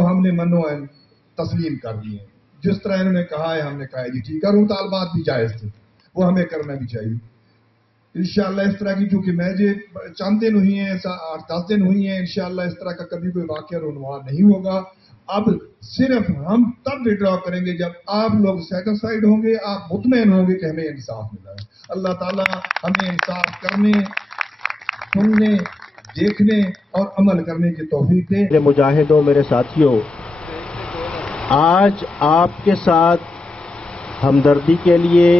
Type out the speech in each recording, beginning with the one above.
وہ ہم نے منوعین تسلیم کر لیے ہیں. جس طرح انہوں نے کہا ہے ہم نے کہا ہے جی ٹھیک ہے. اور مطالبات بھی جائز تھے, وہ ہمیں کرنا بھی چاہیے انشاءاللہ. اس طرح کی چونکہ میں چند دن ہوئی ہیں, 8-10 دن ہوئی ہیں, انشاءاللہ اس طرح کا کبھی کوئی واقعہ رونما نہیں ہوگا. اب صرف ہم تب وڈرا کریں گے جب آپ لوگ سیٹسفائیڈ ہوں گے, آپ مطمئن ہوں گے کہ ہمیں انصاف ملا ہے. اللہ تعالیٰ ہمیں انصاف کرنے, سننے, دیکھنے اور عمل کرنے کی توفیق دے. میرے مجاہدوں, میرے ساتھیوں, آج آپ کے ساتھ ہمدردی کے لیے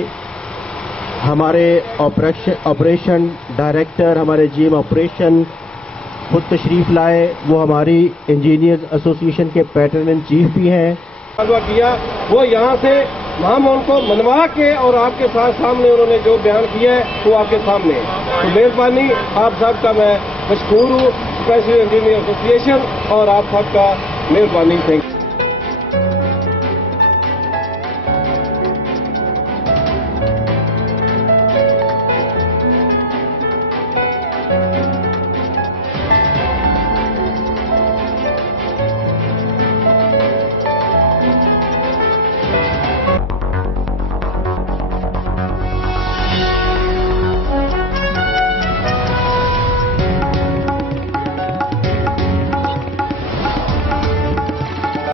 ہمارے آپریشن ڈائریکٹر, ہمارے جی ایم آپریشن خود تشریف لائے. وہ ہماری انجینئرز ایسوسی ایشن کے پیٹرن ان چیف بھی ہیں. کیا وہ یہاں سے ہم ان کو منوا کے اور آپ کے سامنے انہوں نے جو بیان کیا ہے وہ آپ کے سامنے ہے. تو مہربانی آپ سب کا میں مشکور ہوں, اسپیشلی انجینئر ایسوسی ایشن, اور آپ سب کا مہربانی. Thank you.